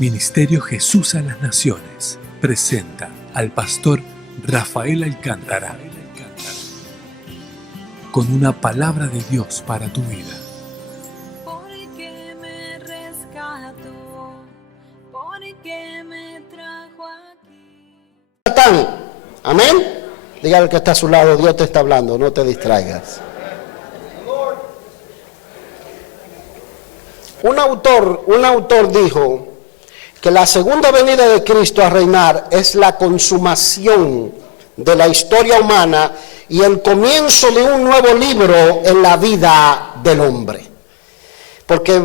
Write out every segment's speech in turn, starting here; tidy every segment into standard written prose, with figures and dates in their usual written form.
Ministerio Jesús a las Naciones presenta al pastor Rafael Alcántara con una palabra de Dios para tu vida. Porque me rescató, porque me trajo aquí. Amén. Dígale que está a su lado, Dios te está hablando, no te distraigas. Un autor dijo que la segunda venida de Cristo a reinar es la consumación de la historia humana y el comienzo de un nuevo libro en la vida del hombre. Porque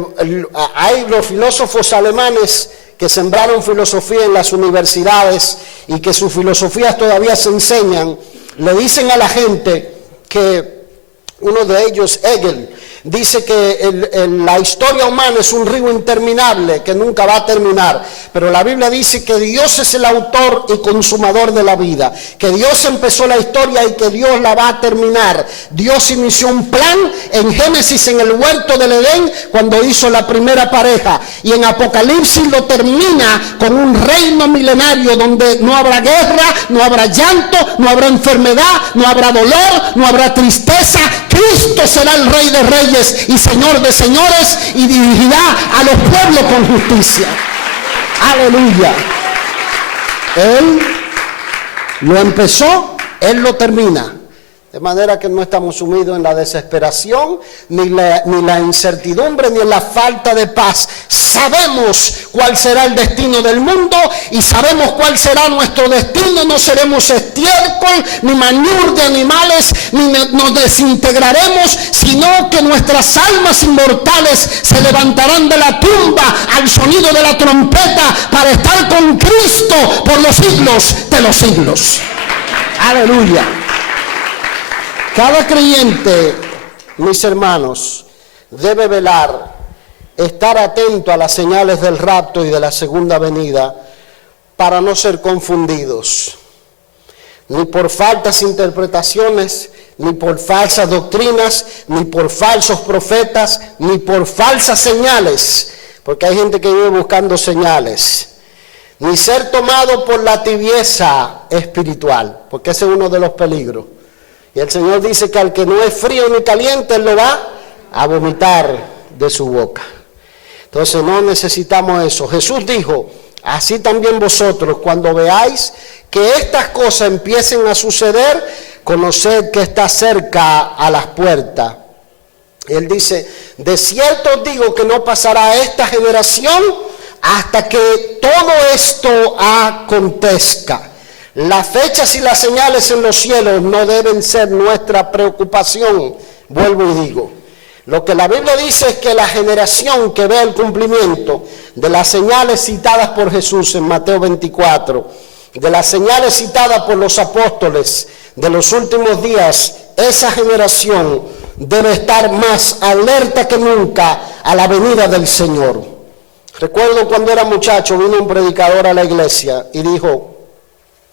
hay los filósofos alemanes que sembraron filosofía en las universidades y que sus filosofías todavía se enseñan, le dicen a la gente que uno de ellos, Hegel, dice que la historia humana es un río interminable que nunca va a terminar, pero la Biblia dice que Dios es el autor y consumador de la vida, que Dios empezó la historia y que Dios la va a terminar. Dios inició un plan en Génesis, en el huerto del Edén, cuando hizo la primera pareja, y en Apocalipsis lo termina con un reino milenario donde no habrá guerra, no habrá llanto, no habrá enfermedad, no habrá dolor, no habrá tristeza. Cristo será el Rey de Reyes y Señor de Señores y dirigirá a los pueblos con justicia. Aleluya. Él lo empezó, Él lo termina. De manera que no estamos sumidos en la desesperación, ni la incertidumbre, ni en la falta de paz. Sabemos cuál será el destino del mundo y sabemos cuál será nuestro destino. No seremos estiércol, ni manure de animales, ni nos desintegraremos, sino que nuestras almas inmortales se levantarán de la tumba al sonido de la trompeta para estar con Cristo por los siglos de los siglos. Aleluya. Cada creyente, mis hermanos, debe velar, estar atento a las señales del rapto y de la segunda venida para no ser confundidos, ni por faltas interpretaciones, ni por falsas doctrinas, ni por falsos profetas, ni por falsas señales, porque hay gente que vive buscando señales, ni ser tomado por la tibieza espiritual, porque ese es uno de los peligros. Y el Señor dice que al que no es frío ni caliente, Él lo va a vomitar de su boca. Entonces no necesitamos eso. Jesús dijo, así también vosotros, cuando veáis que estas cosas empiecen a suceder, conoced que está cerca a las puertas. Él dice, de cierto os digo que no pasará esta generación hasta que todo esto acontezca. Las fechas y las señales en los cielos no deben ser nuestra preocupación. Vuelvo y digo, lo que la Biblia dice es que la generación que ve el cumplimiento de las señales citadas por Jesús en Mateo 24, de las señales citadas por los apóstoles de los últimos días, esa generación debe estar más alerta que nunca a la venida del Señor. Recuerdo cuando era muchacho, vino un predicador a la iglesia y dijo,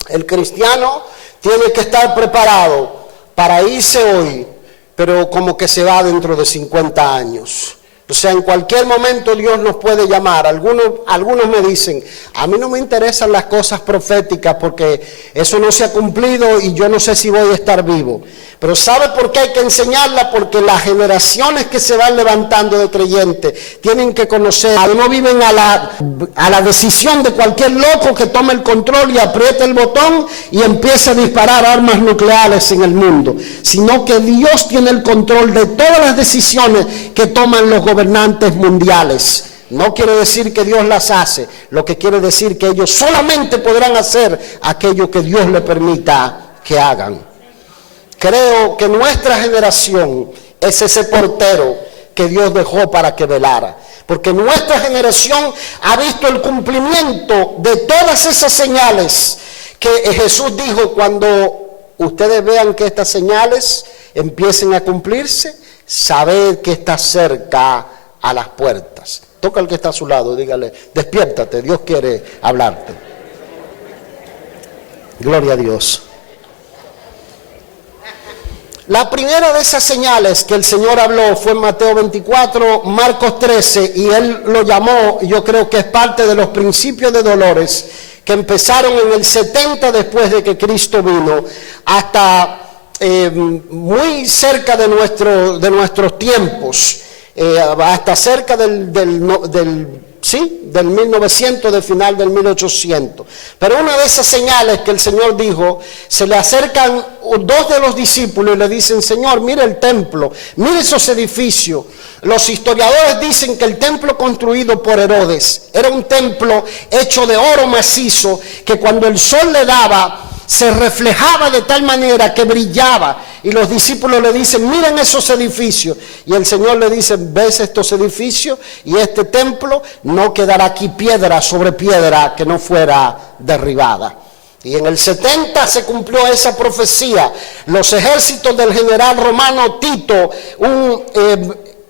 el cristiano tiene que estar preparado para irse hoy, pero como que se va dentro de 50 años. O sea, en cualquier momento Dios nos puede llamar. Algunos me dicen, a mí no me interesan las cosas proféticas porque eso no se ha cumplido y yo no sé si voy a estar vivo. Pero ¿sabe por qué hay que enseñarla? Porque las generaciones que se van levantando de creyentes tienen que conocer, no viven a la decisión de cualquier loco que tome el control y apriete el botón y empiece a disparar armas nucleares en el mundo, sino que Dios tiene el control de todas las decisiones que toman los gobernantes mundiales. No quiere decir que Dios las hace, lo que quiere decir que ellos solamente podrán hacer aquello que Dios le permita que hagan. Creo que nuestra generación es ese portero que Dios dejó para que velara, porque nuestra generación ha visto el cumplimiento de todas esas señales que Jesús dijo: cuando ustedes vean que estas señales empiecen a cumplirse, sabed que está cerca a las puertas. Toca al que está a su lado, dígale, despiértate, Dios quiere hablarte. Gloria a Dios. La primera de esas señales que el Señor habló fue en Mateo 24, Marcos 13, y Él lo llamó, yo creo que es parte de los principios de dolores, que empezaron en el 70 después de que Cristo vino, hasta muy cerca de nuestros tiempos, hasta cerca del 1900, del final del 1800. Pero una de esas señales que el Señor dijo, se le acercan dos de los discípulos y le dicen: Señor, mire el templo, mire esos edificios. Los historiadores dicen que el templo construido por Herodes era un templo hecho de oro macizo, que cuando el sol le daba se reflejaba de tal manera que brillaba. Y los discípulos le dicen: miren esos edificios. Y el Señor le dice: ¿ves estos edificios y este templo? No quedará aquí piedra sobre piedra que no fuera derribada. Y en el 70 se cumplió esa profecía. Los ejércitos del general romano Tito, un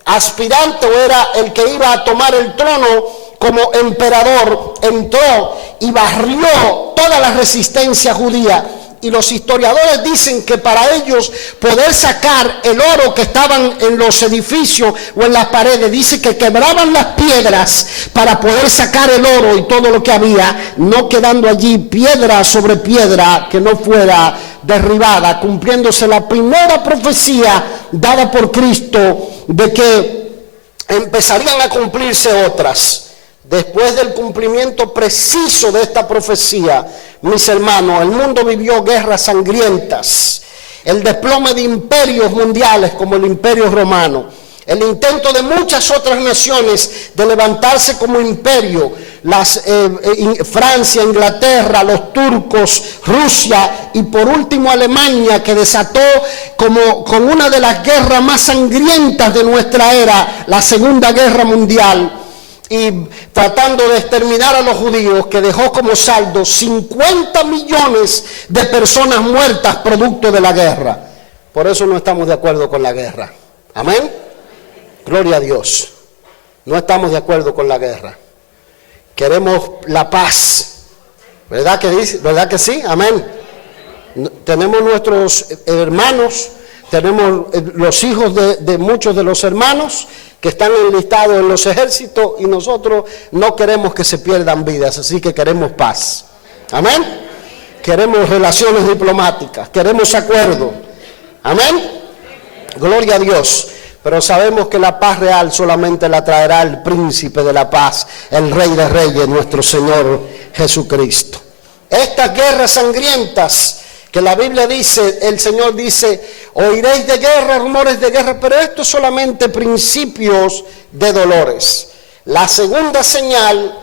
aspirante, o era el que iba a tomar el trono como emperador, entró y barrió toda la resistencia judía. Y los historiadores dicen que para ellos poder sacar el oro que estaban en los edificios o en las paredes, dice que quebraban las piedras para poder sacar el oro y todo lo que había, no quedando allí piedra sobre piedra que no fuera derribada, cumpliéndose la primera profecía dada por Cristo de que empezarían a cumplirse otras. Después del cumplimiento preciso de esta profecía, mis hermanos, el mundo vivió guerras sangrientas, el desplome de imperios mundiales como el Imperio Romano, el intento de muchas otras naciones de levantarse como imperio, Francia, Inglaterra, los turcos, Rusia y por último Alemania, que desató con una de las guerras más sangrientas de nuestra era, la Segunda Guerra Mundial. Y tratando de exterminar a los judíos, que dejó como saldo 50 millones de personas muertas producto de la guerra. Por eso no estamos de acuerdo con la guerra. Amén. Gloria a Dios. No estamos de acuerdo con la guerra. Queremos la paz. ¿Verdad que dice? ¿Verdad que sí? Amén. Tenemos nuestros hermanos, tenemos los hijos de muchos de los hermanos que están enlistados en los ejércitos, y nosotros no queremos que se pierdan vidas, así que queremos paz. Amén. Queremos relaciones diplomáticas, queremos acuerdo. Amén. Gloria a Dios. Pero sabemos que la paz real solamente la traerá el príncipe de la paz, el Rey de Reyes, nuestro Señor Jesucristo. Estas guerras sangrientas que la Biblia dice, el Señor dice: oiréis de guerra, rumores de guerra, pero esto es solamente principios de dolores. La segunda señal,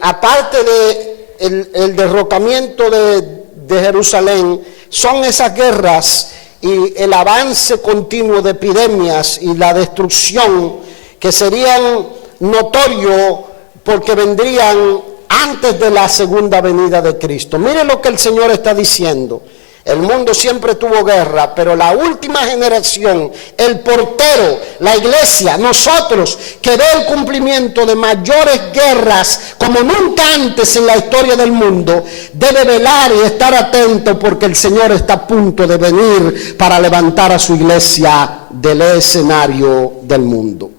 aparte de el derrocamiento de Jerusalén, son esas guerras y el avance continuo de epidemias y la destrucción que serían notorios porque vendrían antes de la segunda venida de Cristo. Mire lo que el Señor está diciendo. El mundo siempre tuvo guerra, pero la última generación, el portero, la iglesia, nosotros, que ve el cumplimiento de mayores guerras como nunca antes en la historia del mundo, debe velar y estar atento, porque el Señor está a punto de venir para levantar a su iglesia del escenario del mundo.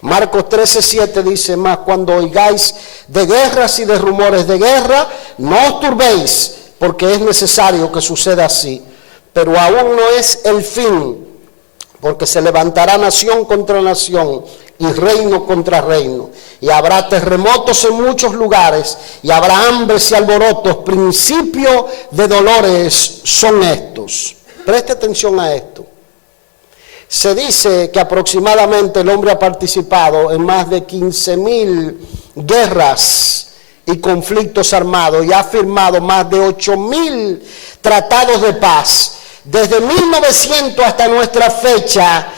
Marcos 13:7 dice: mas cuando oigáis de guerras y de rumores de guerra, no os turbéis, porque es necesario que suceda así, pero aún no es el fin, porque se levantará nación contra nación y reino contra reino, y habrá terremotos en muchos lugares, y habrá hambres y alborotos. Principio de dolores son estos. Preste atención a esto. Se dice que aproximadamente el hombre ha participado en más de 15,000 guerras y conflictos armados, y ha firmado más de 8,000 tratados de paz. Desde 1900 hasta nuestra fecha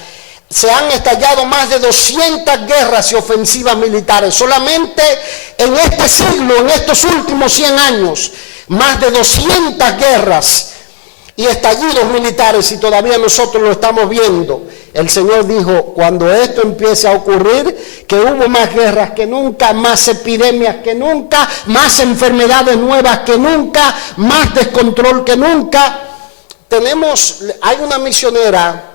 se han estallado más de 200 guerras y ofensivas militares. Solamente en este siglo, en estos últimos 100 años, más de 200 guerras y estallidos militares, y todavía nosotros lo estamos viendo. El Señor dijo: cuando esto empiece a ocurrir, que hubo más guerras que nunca, más epidemias que nunca, más enfermedades nuevas que nunca, más descontrol que nunca, hay una misionera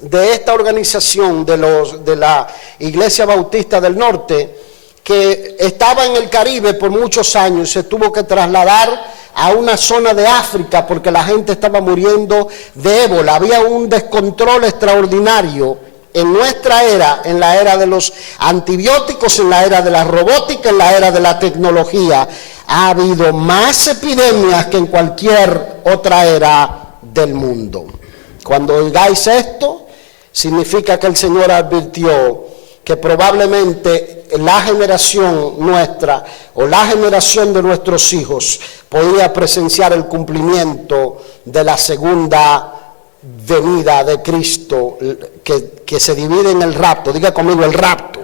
de esta organización de la Iglesia Bautista del Norte que estaba en el Caribe por muchos años, se tuvo que trasladar a una zona de África porque la gente estaba muriendo de ébola. Había un descontrol extraordinario en nuestra era, en la era de los antibióticos, en la era de la robótica, en la era de la tecnología. Ha habido más epidemias que en cualquier otra era del mundo. Cuando oigáis esto, significa que el Señor advirtió que probablemente la generación nuestra o la generación de nuestros hijos podría presenciar el cumplimiento de la segunda venida de Cristo, que se divide en el rapto. Diga conmigo, el rapto.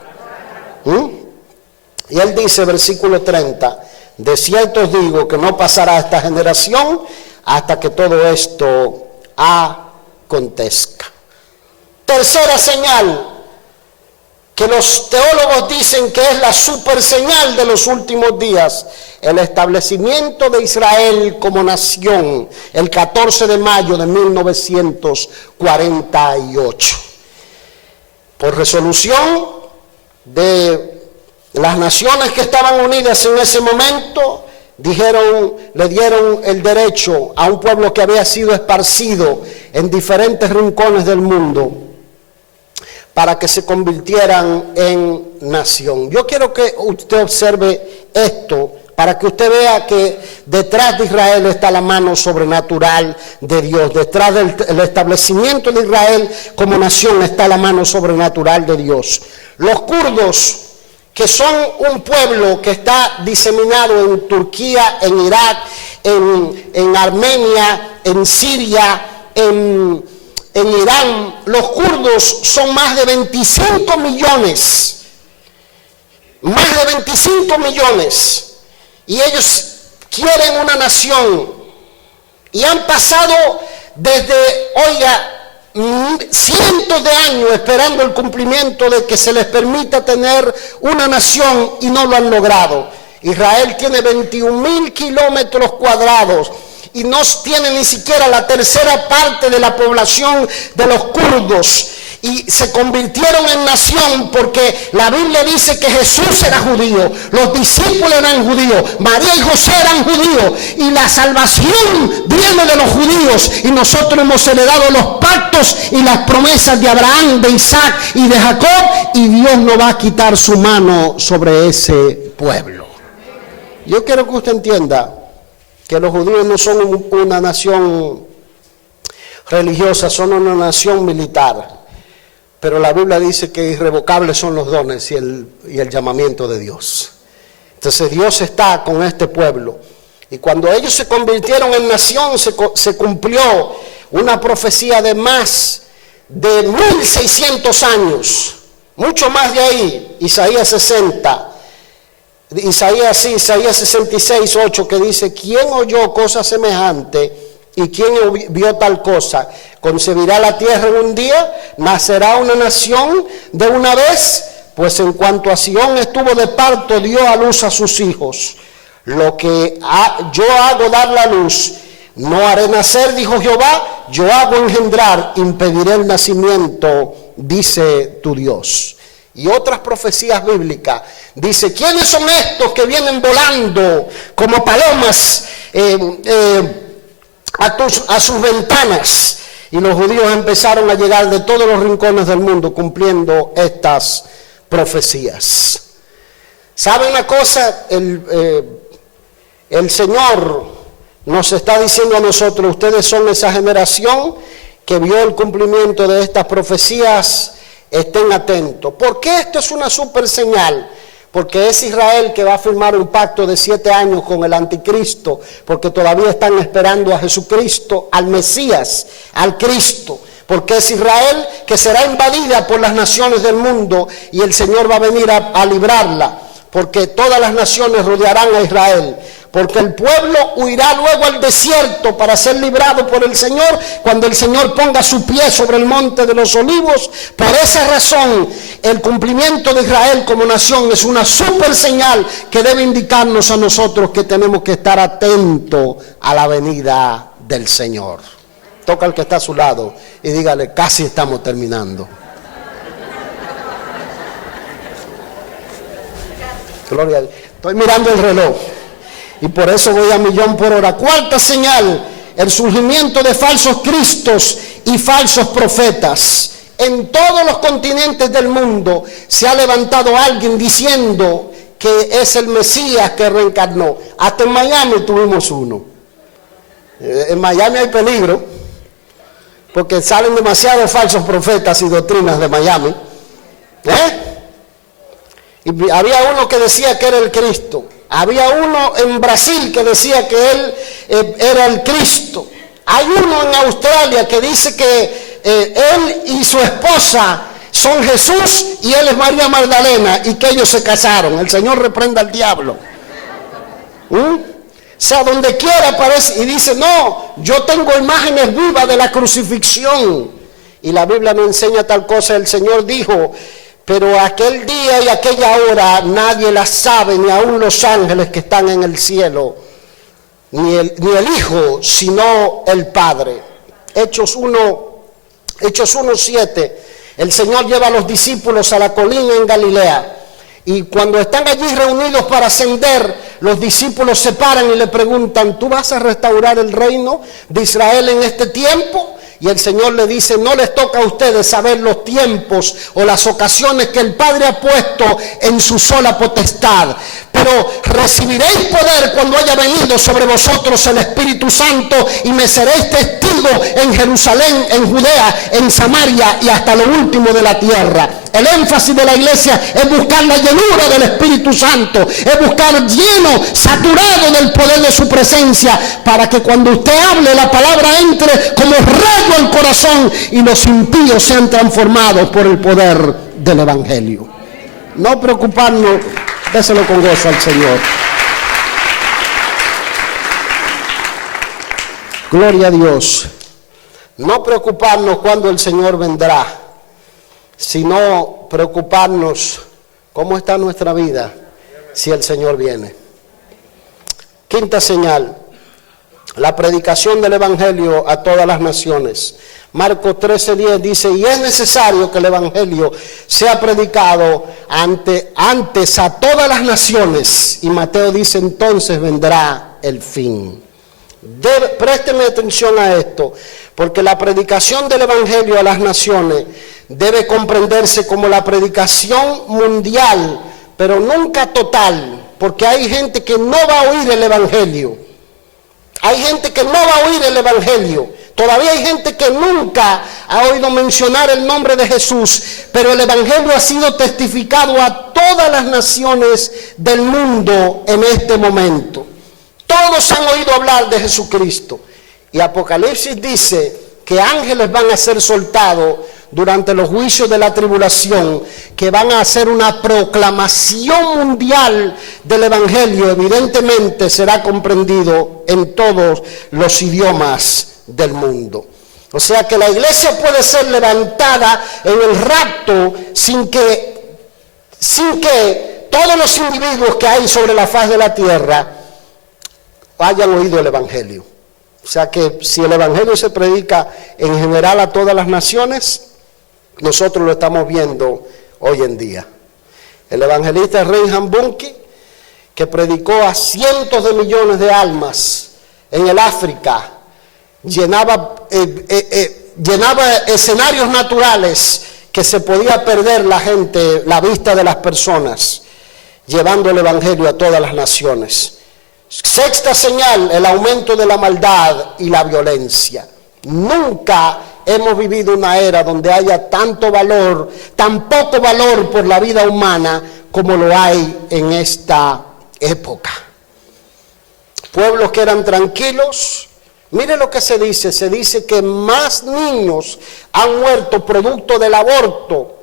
Y él dice, versículo 30, de cierto os digo que no pasará esta generación hasta que todo esto acontezca. Tercera señal, que los teólogos dicen que es la super señal de los últimos días, el establecimiento de Israel como nación, el 14 de mayo de 1948. Por resolución de las naciones que estaban unidas en ese momento, le dieron el derecho a un pueblo que había sido esparcido en diferentes rincones del mundo, para que se convirtieran en nación. Yo quiero que usted observe esto, para que usted vea que detrás de Israel está la mano sobrenatural de Dios. Detrás del establecimiento de Israel como nación está la mano sobrenatural de Dios. Los kurdos, que son un pueblo que está diseminado en Turquía, en Irak, en Armenia, en Siria, en Irán, los kurdos son más de 25 millones. Más de 25 millones. Y ellos quieren una nación. Y han pasado cientos de años esperando el cumplimiento de que se les permita tener una nación y no lo han logrado. Israel tiene 21,000 kilómetros cuadrados y no tiene ni siquiera la tercera parte de la población de los kurdos. Y se convirtieron en nación porque la Biblia dice que Jesús era judío, los discípulos eran judíos, María y José eran judíos, y la salvación viene de los judíos, y nosotros hemos heredado los pactos y las promesas de Abraham, de Isaac y de Jacob, y Dios no va a quitar su mano sobre ese pueblo. Yo quiero que usted entienda que los judíos no son una nación religiosa, son una nación militar. Pero la Biblia dice que irrevocables son los dones y el llamamiento de Dios. Entonces Dios está con este pueblo. Y cuando ellos se convirtieron en nación, se cumplió una profecía de más de 1600 años. Mucho más de ahí. Isaías 60. Isaías 66, 8, que dice, ¿quién oyó cosa semejante? ¿Y quién vio tal cosa? ¿Concebirá la tierra en un día? ¿Nacerá una nación de una vez? Pues en cuanto a Sión estuvo de parto, dio a luz a sus hijos. Lo que yo hago dar la luz, no haré nacer, dijo Jehová, yo hago engendrar, impediré el nacimiento, dice tu Dios. Y otras profecías bíblicas, dice, ¿quiénes son estos que vienen volando como palomas a sus ventanas? Y los judíos empezaron a llegar de todos los rincones del mundo cumpliendo estas profecías. ¿Sabe una cosa? El Señor nos está diciendo a nosotros, ustedes son esa generación que vio el cumplimiento de estas profecías, estén atentos. ¿Por qué esto es una super señal? Porque es Israel que va a firmar un pacto de 7 años con el anticristo, porque todavía están esperando a Jesucristo, al Mesías, al Cristo. Porque es Israel que será invadida por las naciones del mundo y el Señor va a venir a librarla, porque todas las naciones rodearán a Israel. Porque el pueblo huirá luego al desierto para ser librado por el Señor cuando el Señor ponga su pie sobre el monte de los olivos. Por esa razón, el cumplimiento de Israel como nación es una super señal que debe indicarnos a nosotros que tenemos que estar atentos a la venida del Señor. toca al que está a su lado y dígale, casi estamos terminando. Gloria a Dios. Estoy mirando el reloj y por eso voy a 1.000.000 por hora. Cuarta señal, el surgimiento de falsos cristos y falsos profetas. En todos los continentes del mundo se ha levantado alguien diciendo que es el Mesías que reencarnó. Hasta en Miami tuvimos uno. En Miami hay peligro porque salen demasiados falsos profetas y doctrinas de Miami. Y había uno que decía que era el Cristo. Había uno en Brasil que decía que él era el Cristo. Hay uno en Australia que dice que él y su esposa son Jesús y él es María Magdalena y que ellos se casaron. El Señor reprenda al diablo. O sea, donde quiera aparece y dice, no, yo tengo imágenes vivas de la crucifixión. Y la Biblia no enseña tal cosa. El Señor dijo, pero aquel día y aquella hora nadie la sabe, ni aun los ángeles que están en el cielo, ni el Hijo, sino el Padre. Hechos 1:7, el Señor lleva a los discípulos a la colina en Galilea. Y cuando están allí reunidos para ascender, los discípulos se paran y le preguntan, ¿tú vas a restaurar el reino de Israel en este tiempo? Y el Señor le dice, no les toca a ustedes saber los tiempos o las ocasiones que el Padre ha puesto en su sola potestad. Pero recibiréis poder cuando haya venido sobre vosotros el Espíritu Santo y me seréis testigos en Jerusalén, en Judea, en Samaria y hasta lo último de la tierra. El énfasis de la iglesia es buscar la llenura del Espíritu Santo, es buscar lleno, saturado del poder de su presencia, para que cuando usted hable la palabra entre como rayo al corazón y los impíos sean transformados por el poder del Evangelio. No preocuparnos, déselo con gozo al Señor. Gloria a Dios. No preocuparnos cuando el Señor vendrá, sino preocuparnos cómo está nuestra vida si el Señor viene. Quinta señal, la predicación del Evangelio a todas las naciones. Marcos 13:10 dice, y es necesario que el Evangelio sea predicado antes a todas las naciones. Y Mateo dice, entonces vendrá el fin. Présteme atención a esto, porque la predicación del Evangelio a las naciones debe comprenderse como la predicación mundial, pero nunca total, porque hay gente que no va a oír el Evangelio. Hay gente que no va a oír el Evangelio. Todavía hay gente que nunca ha oído mencionar el nombre de Jesús, pero el Evangelio ha sido testificado a todas las naciones del mundo en este momento. Todos han oído hablar de Jesucristo. Y Apocalipsis dice que ángeles van a ser soltados durante los juicios de la tribulación, que van a hacer una proclamación mundial del Evangelio. Evidentemente será comprendido en todos los idiomas del mundo. O sea que la iglesia puede ser levantada en el rapto sin que todos los individuos que hay sobre la faz de la tierra hayan oído el Evangelio. O sea que si el Evangelio se predica en general a todas las naciones, nosotros lo estamos viendo hoy en día. El evangelista Reinhard Bonnke, que predicó a cientos de millones de almas en el África, llenaba escenarios naturales que se podía perder la gente, la vista de las personas, llevando el evangelio a todas las naciones. Sexta señal, el aumento de la maldad y la violencia. Nunca hemos vivido una era donde haya tanto valor, tan poco valor por la vida humana como lo hay en esta época. Pueblos que eran tranquilos, mire lo que se dice que más niños han muerto producto del aborto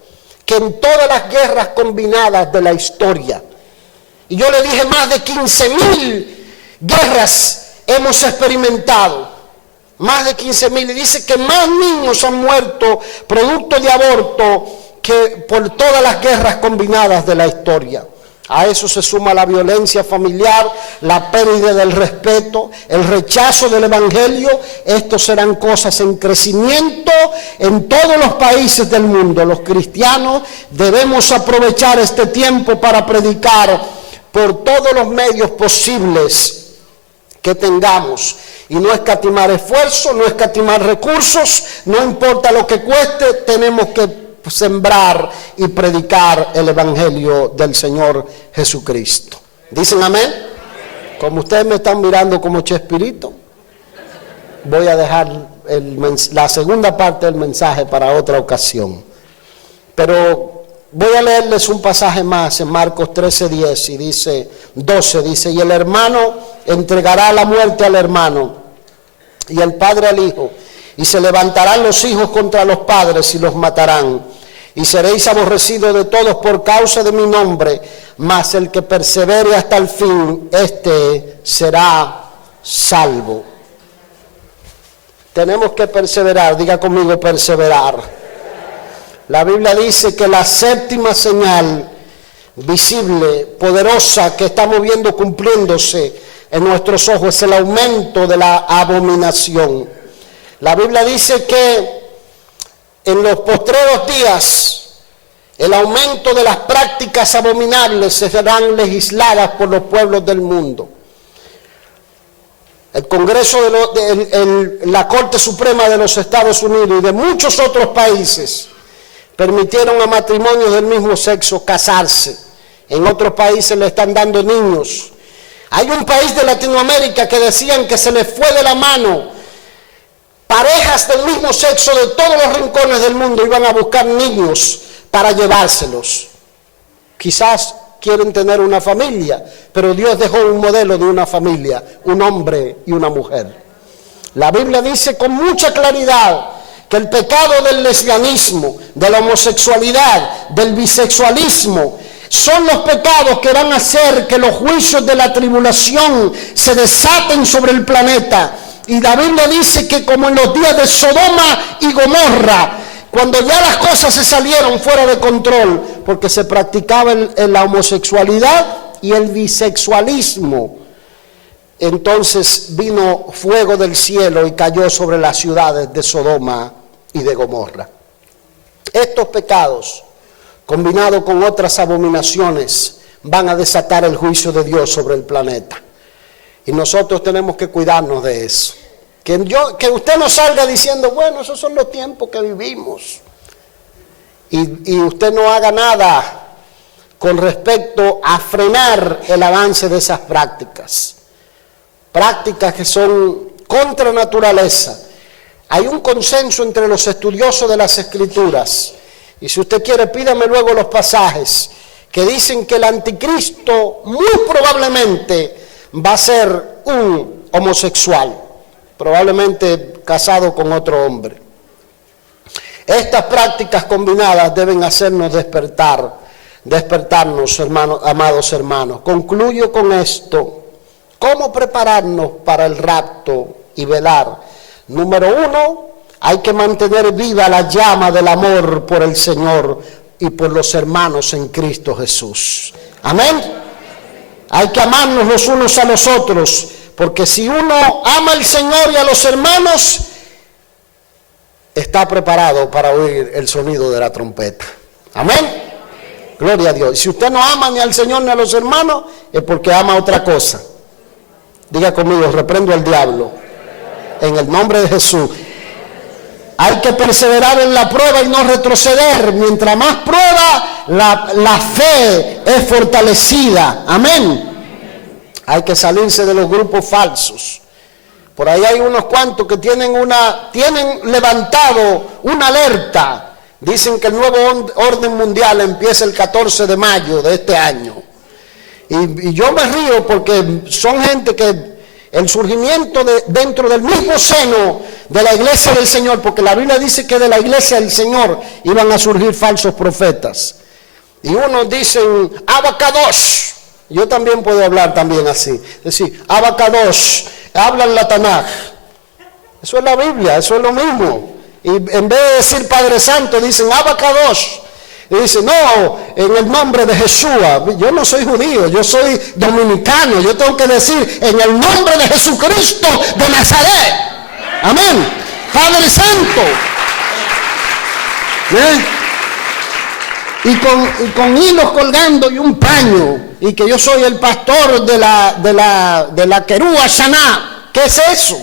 que en todas las guerras combinadas de la historia. Y yo le dije, más de 15,000 guerras hemos experimentado. Más de 15,000, y dice que más niños han muerto producto de aborto que por todas las guerras combinadas de la historia. A eso se suma la violencia familiar, la pérdida del respeto, el rechazo del evangelio. Estos serán cosas en crecimiento en todos los países del mundo. Los cristianos debemos aprovechar este tiempo para predicar por todos los medios posibles que tengamos. Y no escatimar esfuerzo, no escatimar recursos, no importa lo que cueste, tenemos que sembrar y predicar el evangelio del Señor Jesucristo. ¿Dicen amén? Como ustedes me están mirando como Chespirito, voy a dejar la segunda parte del mensaje para otra ocasión. Pero voy a leerles un pasaje más en Marcos 13:10 y dice, 12, dice, y el hermano entregará la muerte al hermano y el padre al hijo, y se levantarán los hijos contra los padres y los matarán, y seréis aborrecidos de todos por causa de mi nombre, mas el que persevere hasta el fin, éste será salvo. Tenemos que perseverar, diga conmigo perseverar. La Biblia dice que la séptima señal visible, poderosa, que estamos viendo cumpliéndose en nuestros ojos es el aumento de la abominación. La Biblia dice que en los postreros días el aumento de las prácticas abominables serán legisladas por los pueblos del mundo. El Congreso la Corte Suprema de los Estados Unidos y de muchos otros países permitieron a matrimonios del mismo sexo casarse. En otros países le están dando niños. Hay un país de Latinoamérica que decían que se les fue de la mano. Parejas del mismo sexo de todos los rincones del mundo iban a buscar niños para llevárselos. Quizás quieren tener una familia, pero Dios dejó un modelo de una familia, un hombre y una mujer. La Biblia dice con mucha claridad que el pecado del lesbianismo, de la homosexualidad, del bisexualismo, son los pecados que van a hacer que los juicios de la tribulación se desaten sobre el planeta. Y la Biblia dice que como en los días de Sodoma y Gomorra, cuando ya las cosas se salieron fuera de control, porque se practicaba la homosexualidad y el bisexualismo, entonces vino fuego del cielo y cayó sobre las ciudades de Sodoma y de Gomorra. Estos pecados, combinados con otras abominaciones, van a desatar el juicio de Dios sobre el planeta. Y nosotros tenemos que cuidarnos de eso. Que usted no salga diciendo, bueno, esos son los tiempos que vivimos. Y usted no haga nada con respecto a frenar el avance de esas prácticas. Prácticas que son contra naturaleza. Hay un consenso entre los estudiosos de las Escrituras. Y si usted quiere, pídame luego los pasajes que dicen que el anticristo muy probablemente va a ser un homosexual, probablemente casado con otro hombre. Estas prácticas combinadas deben hacernos despertarnos, amados hermanos. Concluyo con esto. ¿Cómo prepararnos para el rapto y velar? Número 1, hay que mantener viva la llama del amor por el Señor y por los hermanos en Cristo Jesús. Amén. Hay que amarnos los unos a los otros, porque si uno ama al Señor y a los hermanos, está preparado para oír el sonido de la trompeta. Amén. Gloria a Dios. Y si usted no ama ni al Señor ni a los hermanos, es porque ama otra cosa. Diga conmigo, reprendo al diablo. En el nombre de Jesús. Hay que perseverar en la prueba y no retroceder. Mientras más prueba, la fe es fortalecida. Amén. Hay que salirse de los grupos falsos. Por ahí hay unos cuantos que tienen levantado una alerta. Dicen que el nuevo orden mundial empieza el 14 de mayo de este año. Y yo me río porque son gente que el surgimiento dentro del mismo seno de la iglesia del Señor, porque la Biblia dice que de la iglesia del Señor iban a surgir falsos profetas. Y unos dicen, Abacadosh. Yo también puedo hablar también así. Es decir, Abacadosh, hablan la Tanaj. Eso es la Biblia, eso es lo mismo. Y en vez de decir Padre Santo, dicen Abacadosh. Y dice, no, en el nombre de Jesús. Yo no soy judío, yo soy dominicano. Yo tengo que decir, en el nombre de Jesucristo de Nazaret. Amén. Padre Santo. Y con hilos colgando y un paño. Y que yo soy el pastor de la Querúa Shaná. ¿Qué es eso?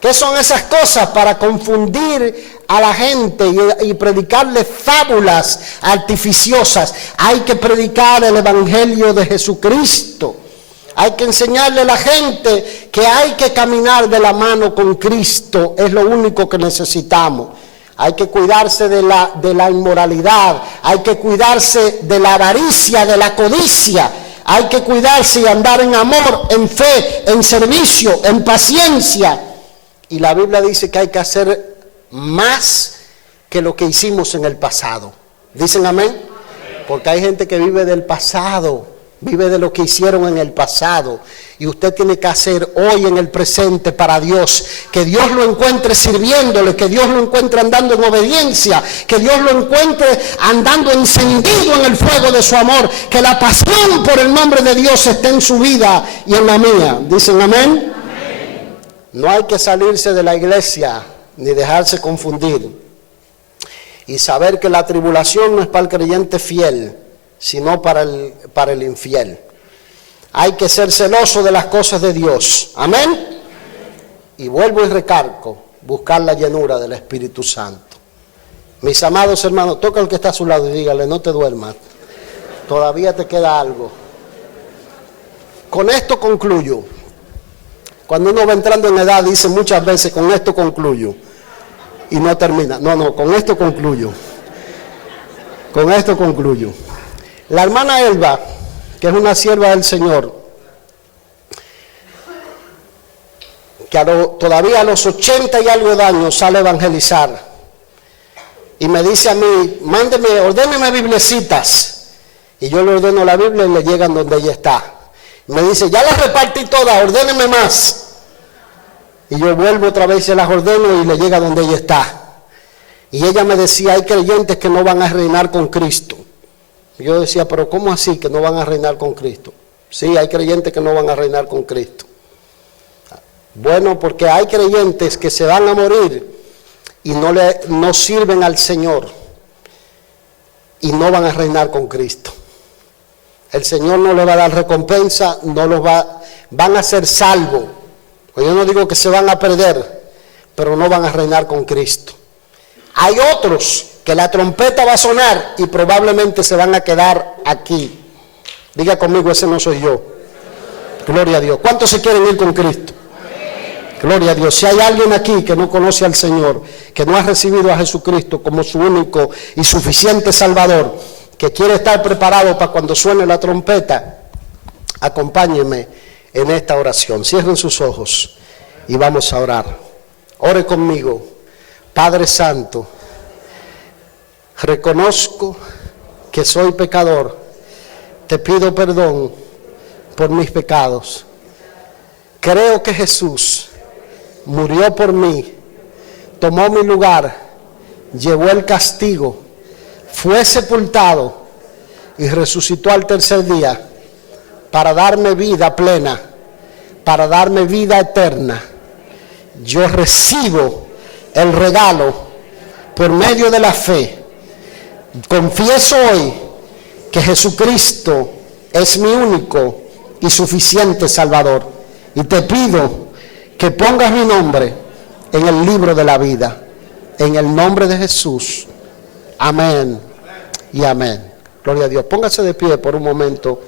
¿Qué son esas cosas? Para confundir a la gente y predicarle fábulas artificiosas. Hay que predicar el evangelio de Jesucristo. Hay que enseñarle a la gente que hay que caminar de la mano con Cristo. Es lo único que necesitamos. Hay que cuidarse de la inmoralidad. Hay que cuidarse de la avaricia, de la codicia. Hay que cuidarse y andar en amor, en fe, en servicio, en paciencia. Y la Biblia dice que hay que hacer más que lo que hicimos en el pasado. ¿Dicen amén? Porque hay gente que vive del pasado, vive de lo que hicieron en el pasado. Y usted tiene que hacer hoy en el presente para Dios. Que Dios lo encuentre sirviéndole, que Dios lo encuentre andando en obediencia, que Dios lo encuentre andando encendido en el fuego de su amor. Que la pasión por el nombre de Dios esté en su vida y en la mía. ¿Dicen amén? No hay que salirse de la iglesia ni dejarse confundir. Y saber que la tribulación no es para el creyente fiel, sino para el infiel. Hay que ser celoso de las cosas de Dios. Amén. Y vuelvo y recalco, buscar la llenura del Espíritu Santo. Mis amados hermanos, toca al que está a su lado y dígale, no te duermas. Todavía te queda algo. Con esto concluyo. Cuando uno va entrando en edad, dice muchas veces, con esto concluyo. Y no termina. No, con esto concluyo. Con esto concluyo. La hermana Elba, que es una sierva del Señor, que todavía a los 80 y algo de años sale a evangelizar. Y me dice a mí, ordéneme bibliecitas. Y yo le ordeno la Biblia y le llegan donde ella está. Me dice, ya las repartí todas, ordéneme más. Y yo vuelvo otra vez y se las ordeno y le llega donde ella está. Y ella me decía, hay creyentes que no van a reinar con Cristo. Y yo decía, pero ¿cómo así que no van a reinar con Cristo? Sí, hay creyentes que no van a reinar con Cristo. Bueno, porque hay creyentes que se van a morir y no sirven al Señor. Y no van a reinar con Cristo. El Señor no les va a dar recompensa, van a ser salvos. Pues yo no digo que se van a perder, pero no van a reinar con Cristo. Hay otros que la trompeta va a sonar y probablemente se van a quedar aquí. Diga conmigo, ese no soy yo. Gloria a Dios. ¿Cuántos se quieren ir con Cristo? Gloria a Dios. Si hay alguien aquí que no conoce al Señor, que no ha recibido a Jesucristo como su único y suficiente Salvador, que quiere estar preparado para cuando suene la trompeta, acompáñenme en esta oración. Cierren sus ojos y vamos a orar. Ore conmigo. Padre Santo, reconozco que soy pecador. Te pido perdón por mis pecados. Creo que Jesús murió por mí, tomó mi lugar, llevó el castigo, fue sepultado y resucitó al tercer día para darme vida plena, para darme vida eterna. Yo recibo el regalo por medio de la fe. Confieso hoy que Jesucristo es mi único y suficiente Salvador. Y te pido que pongas mi nombre en el libro de la vida. En el nombre de Jesús. Amén y amén. Gloria a Dios. Póngase de pie por un momento